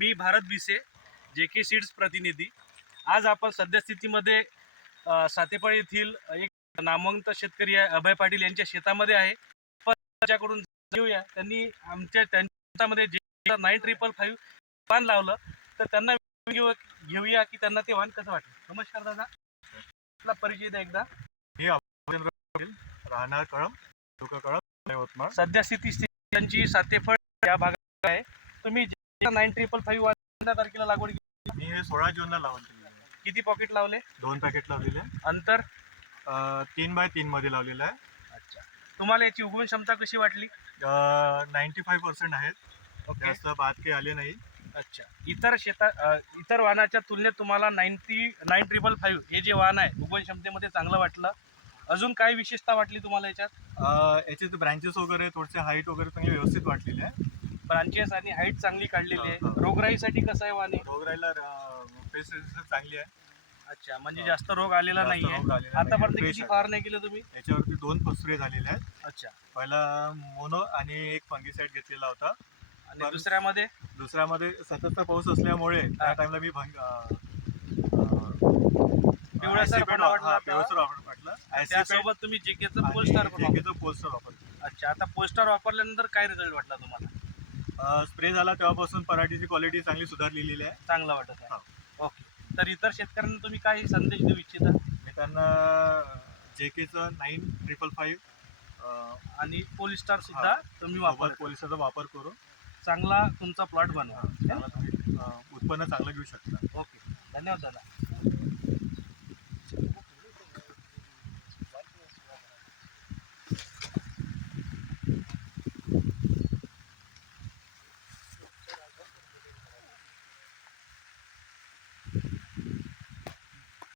मी भारत बिसे JK seeds प्रतिनिधी। आज आपण सद्यस्थितीमध्ये सातेफळ येथील एक नामवंत शेतकरी आहे अभय पाटील यांच्या शेतामध्ये आहे। पण त्याच्याकडून घेऊया, त्यांनी त्यांच्या शेतामध्ये जे 9555 वाण लावलं, तर त्यांना घेऊया की त्यांना ते वाण कसं वाटलं। नमस्कार दादा, आपला परिचय द्या एकदा। मी अमरेंद्र पाटील, राहणार कळंब, तालुका कळंब, यवतमाळ। सद्यस्थिती त्यांची सातेफळ या भागात आहे। तुम्ही 9555 वाण कोणत्या तारखेला लागवड केली? मी हे 16 जूनला लावून दिलेलं आहे। किती पॉकेट लावले? 2 पॅकेट लावलेले। अंतर 3x3 मध्ये लावलेलं आहे। अच्छा, तुम्हाला याची उगवण क्षमता कशी वाटली? 95% आहेत, जास्त बाद काही आले नाही। अच्छा, इतर वाहनाच्या तुलनेत तुम्हाला 9555 हे जे वाहन आहे उगवण क्षमतेमध्ये चांगलं वाटलं। अजून काय विशेषता वाटली तुम्हाला याच्यात? याचे ब्रँचेस वगैरे थोडेसे हाईट वगैरे चांगली व्यवस्थित वाटलेली आहे। ब्रांचेस आणि हाईट चांगली काढलेली आहे। रोगराईसाठी कसं आहे वाहने? रोगराईला पेस्ट रेजिस्टन्स चांगली आहे। अच्छा, म्हणजे जास्त रोग आलेला नाहीये। आतापर्यंत किती फवारणी केली तुम्ही? याच्यावरती 2 स्प्रे झालेले आहेत। अच्छा, पहिला मोनो आणि एक फंगीसाइड घेतलेला होता, आणि दुसऱ्यामध्ये सततचा पाऊस असल्यामुळे त्या टाइमला मी पिवळसर वाटलं। त्यासोबत तुम्ही जेकेचं पोस्टर वापरलं। अच्छा, आता पोस्टर वापरल्यानंतर काय रिझल्ट वाटला तुम्हाला? स्प्रे झाला तेव्हापासून पराठीची क्वालिटी चांगली सुधारलेली आहे, चांगला वाटत आहे। ओके, तर इतर शेतकऱ्यांना तुम्ही काही संदेश देऊ इच्छिता? मी त्यांना JKचं 9555 आणि पोलिस्टार सुद्धा तुम्ही पोलिसाचा वापर करू, चांगला तुमचा प्लॉट बनवा, उत्पन्न चांगलं घेऊ शकता। ओके, धन्यवाद दादा।